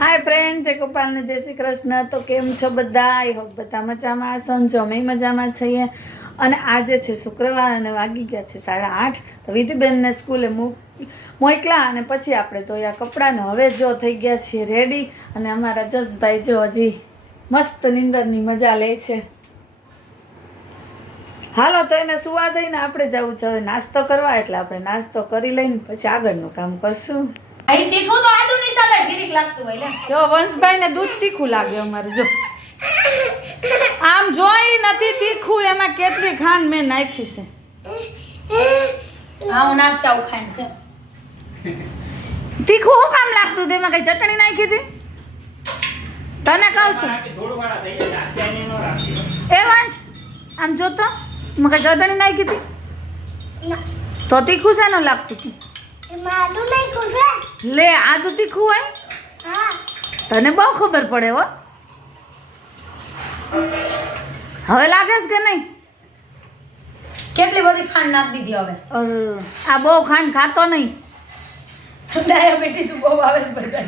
હાય friend જય ગોપાલને જય શ્રી કૃષ્ણ. તો કેમ છો બધા? આઈ હોપ બધા મજામાં હશો ને જો અમે મજામાં છીએ. અને આજે છે શુક્રવાર અને વાગી ગયા છે સાડા આઠ. તો વિધિબેનને સ્કૂલે મૂક, મોકલા અને પછી આપણે ધોયા કપડાને હવે જો થઈ ગયા છીએ રેડી અને અમારા જસભાઈ જો હજી મસ્ત નિંદરની મજા લે છે. હાલો, તો એને સુવા દઈને આપણે જવું છે. હવે નાસ્તો કરવા, એટલે આપણે નાસ્તો કરી લઈને પછી આગળનું કામ કરશું. તીખું તો આદુની સામે જીરીક લાગતું હોય જો વંશભાઈને દૂધ તીખું લાગે અમારે જો. આમ જોઈ નથી તીખું એમાં કેટલી ખાંડ મેં નાખી છે. હા હું નાખતા હું ખાઈને કેમ તીખું શું કામ લાગતું હતું? એમાં કઈ ચટણી નાખી હતી? તને કહું છું. એ વંશ આમ જોતો મેં કઈ ચટણી નાખી હતી? તો તીખું શેનું લાગતું હતું? લે આદુ તીખું હોય? તને બહુ ખબર પડે હો. હવે લાગે છે કે નહીં? કેટલી બધી ખાંડ નાખી દીધી હવે? આ બહુ ખાંડ ખાતો નહીં. ડાયાબિટીસ બહુ આવે છે બધા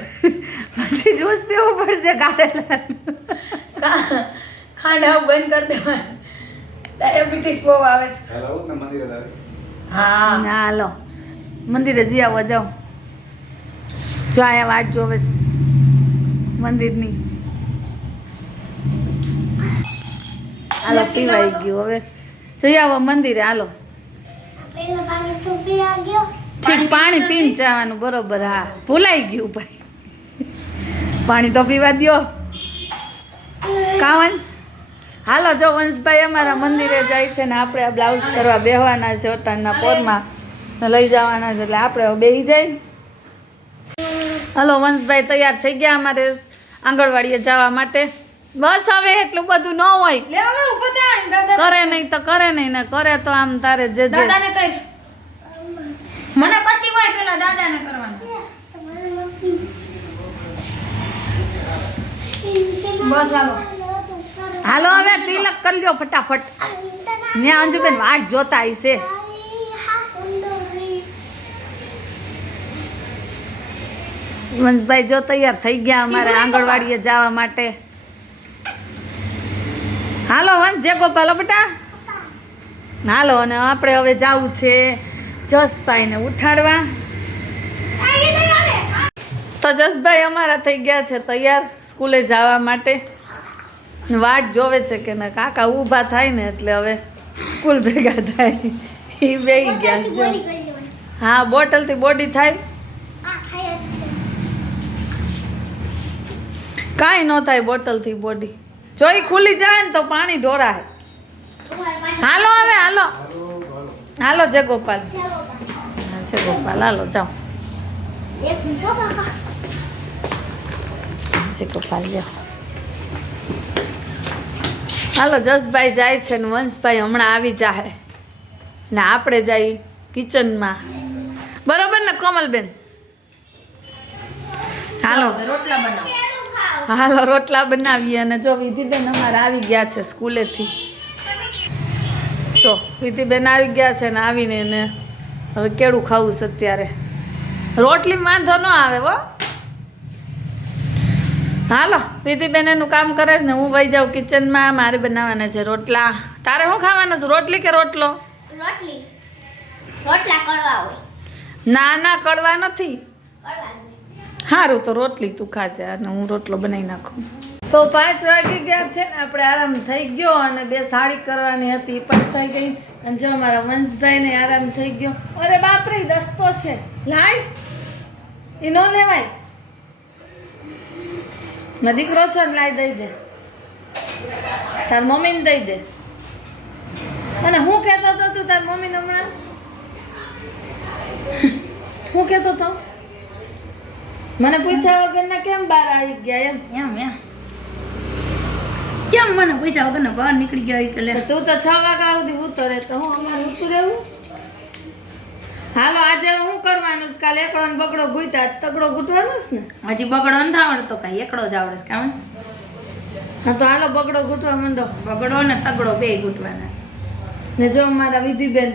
પછી જ્યુસ પીવું પડશે કારેલા ખાંડ હવે બંધ કરી દેવાનું. ડાયાબિટીસ બહુ આવે છે. હા. હાલો. મંદિરે જઈ આવો જાઓ. જો આયા વાટ જોવે છે. મંદિરની. હાલો, પીવાઈ ગયું હવે. જઈ આવો મંદિરે, હાલો. ઠીક, પાણી પીને જવાનું, બરોબર, હા. ભૂલાઈ ગયું ભાઈ. પાણી તો પીવા દ્યો. કાવંશ હાલો, જો વંશભાઈ અમારા મંદિરે જાય છે ને, આપણે બ્લાઉઝ કરવા બેહવાના છે, અટાણના પોરમાં. લઈ જવાના છે, એટલે આપણે બેસી જાય હાલો, વંશભાઈ તૈયાર થઈ ગયા અમારે આંગણવાડીએ જવા માટે. બસ હવે એટલું બધું ન હોય. કરે નહીં તો કરે નહીં ને કરે તો આમ તારે જે જે. દાદાને કઈ મને પછી હોય પેલા દાદાને કરવાનું. બસ હાલો. હાલો હવે તિલક કરી લ્યો ફટાફટ. ને અંજુબેન વાટ જોતા હશે. વંશભાઈ જો તૈયાર થઈ ગયા અમારે આંગણવાડીએ જવા માટે. હાલો વંશ જે ગોપાલો બેટા? હાલો અને આપણે હવે જવું છે જસભાઈને ઉઠાડવા. તો જસભાઈ અમારા થઈ ગયા છે તૈયાર સ્કૂલે જવા માટે. વાટ જોવે છે કે ના કાકા ઊભા થાય ને એટલે હવે સ્કૂલ ભેગા થાય. એ બેહી ગયા હા બોટલથી બોડી થાય. કાંઈ ન થાય બોટલથી બોડી જોઈ ખુલી જાય ને તો પાણી ઢોળાય. હાલો હવે હાલો. હાલો જય ગોપાલ. હા, જય ગોપાલ. હાલો જાઓ. જય ગોપાલ જાઓ. હાલો જસભાઈ જાય છે ને વંશભાઈ હમણાં આવી જાય ને આપણે જઈ કિચનમાં. બરોબર ને કોમલબેન? હાલો. રોટલા બનાવો. હાલો રોટલા બનાવીએ અને જો વિધિબેન અમારે આવી ગયા છે સ્કૂલેથી. જો વિધિબેન આવી ગયા છે ને આવીને એને હવે કેળું ખાવું છે અત્યારે. રોટલી વાંધો ન આવે હો. હાલો વિધિબેન એનું કામ કરે છે ને હું વહી જાઉં કિચનમાં મારે બનાવવાના છે રોટલા. તારે શું ખાવાનું છે રોટલી કે રોટલો? રોટલી. રોટલા કડવા હોય. ના ના કડવા નથી. સારું તો રોટલી તું ખાજે અને હું રોટલો બનાવી નાખું. તો પાંચ વાગી ગયા છે ને, આપણે આરામ થઈ ગયો અને બે સાડી કરવાની હતી પણ થઈ ગઈ. અને જો અમારા વંશભાઈને આરામ થઈ ગયો. અરે બાપરે દસ્તો છે. લાય. એ ન લેવાય. મેં દીકરો છે ને, લાય દઈ દે. તાર મમ્મીને દઈ દે. અને હું કહેતો હતો તું તાર મમ્મીને હમણાં? હું કહેતો હતો મને પૂછ્યા વગરના કેમ બહાર આવી ગયા એમ? એમ એમ. કેમ મને પૂછ્યા વગર બહાર નીકળી ગયો કે લે તું તો છ વાગ્યા સુધી ઉતરે તો હું અમારે ઉતું રહેવું? હાલો આજે હું કરવાનું છે? કાલે એકડો ને બગડો ઘૂંટા તગડો ઘૂંટવાનો છે ને? હજી બગડો નથી આવડતો કાંઈ એકડો જ આવડે છે કામ હા તો હાલો બગડો ઘૂંટવા મંડો. બગડો ને તગડો બે ઘૂંટવાના છે. ને જો મારા વિધિબેન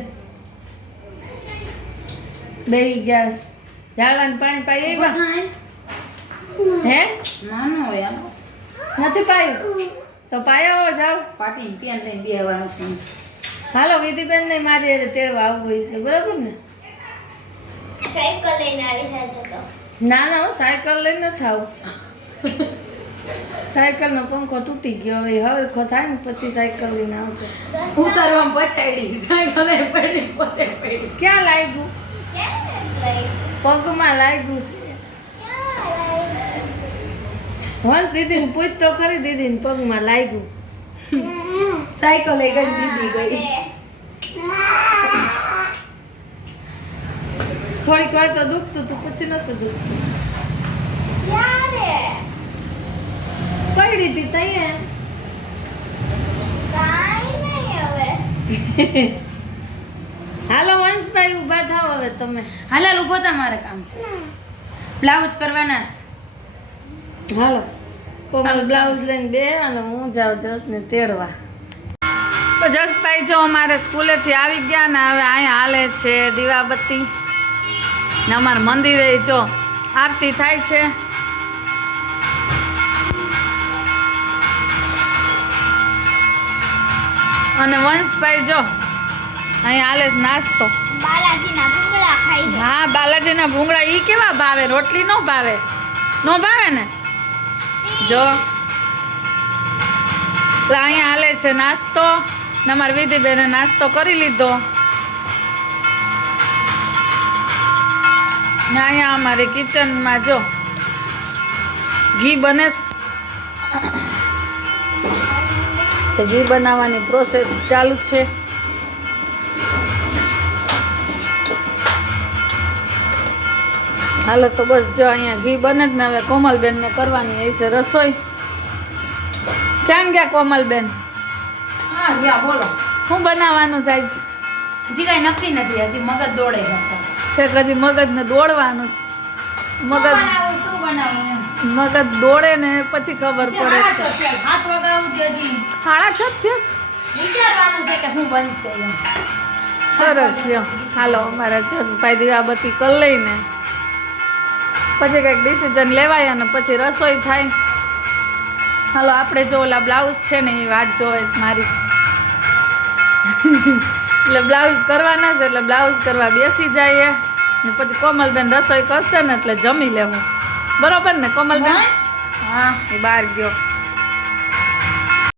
બે ગયા છે. ઝાડવાનું પાણી પાઈ આવ્યા? હે? નાનો હોય નથી પાયું? તો પાયા જાવ પાટી પેન લઈને બેહવાનું છે હાલો વિધિબેન ને મારી તેડવા આવવું હોય છે બરાબર ને? સાયકલ લઈને આવી જાય છે તો. ના ના હું સાયકલ લઈને નથી આવું સાયકલનો પંખો તૂટી ગયો હવે હરખો થાય ને પછી સાયકલ લઈને આવજો. ઉતારવામાં પછાડી સાયકલ પડી પોતે પડી. ક્યાં લાગ્યું? પગમાં લાગ્યું છે. ક્યાં દીદી વંશ દીદીને પૂછ તો ખરી દીદીને પગમાં લાગ્યું. સાયકલે ગઈ દીદી ગઈ. થોડીક વાર તો દુખતું હતું પછી નતું દુખતું. કઈ પડી હતી તઈએ કાંઈ નહીં હવે. હાલો વંશભાઈ ઊભા થાઓ હવે તમે. હાલાલ ઊભો થા મારે કામ છે. બ્લાઉઝ કરવાના છે. હાલો. કોમલ બ્લાઉઝ લઈને બે અને હું જાઉં જસને તેડવા. તો જસભાઈ જો અમારે સ્કૂલેથી આવી ગયા ને હવે અહીંયા હાલે છે દીવાબત્તી. ને અમારે મંદિરે જો આરતી થાય છે. અને વંશભાઈ જો અહીંયા આલે નાસ્તો. બાલાજીના ભૂંગળા ખાઈ હા બાલાજીના ભૂંગળા ઈ કેવા ભાવે? રોટલી નો ભાવે? નો ભાવે ને? જો. એટલે અહીંયા હાલે છે નાસ્તો. ને અમારી વિધિબેને નાસ્તો કરી લીધો. ને અહીંયા અમારે કિચનમાં જો ઘી બને તો ઘી બનાવવાની પ્રોસેસ ચાલુ છે. હાલો તો બસ જો અહીંયા ઘી બને જ ને હવે કોમલબેનને કરવાની હશે રસોઈ. ક્યાં ગયા કોમલબેન? હા ગયા બોલો. શું બનાવવાનું સાહેબ હજી કાંઈ નક્કી નથી હજી મગજ દોડે ઠેક હજી મગજને દોડવાનું. મગજ બનાવું શું બનાવું એમ? મગજ દોડે ને પછી ખબર પડે. હાથ વગાવું હજી. હાડા છ થયા વિચારવાનું છે કે હું બનશે એમ. સરસ લ્યો. હાલો અમારા જસભાઈ દીવાબત્તી કરી લઈને પછી કંઈક ડિસિઝન લેવાય અને પછી રસોઈ થાય. હાલો આપણે જો ઓલા બ્લાઉઝ છે ને એ વાત જોવે છે મારી. એટલે બ્લાઉઝ કરવાના છે એટલે બ્લાઉઝ કરવા બેસી જઈએ. ને પછી કોમલબેન રસોઈ કરશે ને એટલે જમી લેવું. બરોબર ને કોમલબેન? હા એ બહાર ગયો.